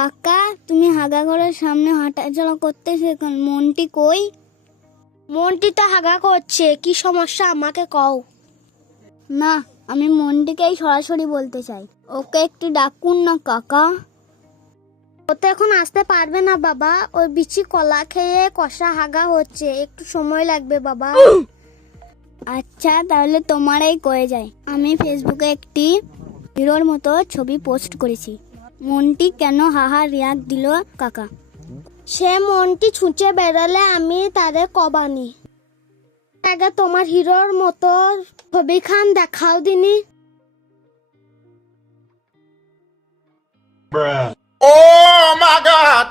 কাকা, তুমি হাগা ঘরের সামনে হাঁটাচলা করতেছো এখন, মন্টি কই? মন্টি তো হাগা করছে, কি সমস্যা আমাকে কও। না, আমি মন্টিকেই সরাসরি বলতে চাই, ওকে একটু ডাকুন না কাকা। ও তো এখন আসতে পারবে না বাবা, ওই বিচি কলা খেয়ে কষা হাগা হচ্ছে, একটু সময় লাগবে বাবা। আচ্ছা, তাহলে তোমারই কয়ে যায়। আমি ফেসবুকে একটি হিরোর মতো ছবি পোস্ট করেছি। মন্টি কেন হাহা রিয়াক্ট দিল কাকা? সে মন্টি ছুঁচে বেরোলে আমি তারে কবানি। আগে তোমার হিরোর মতো ছবি খান দেখাও দিনি। Oh my God!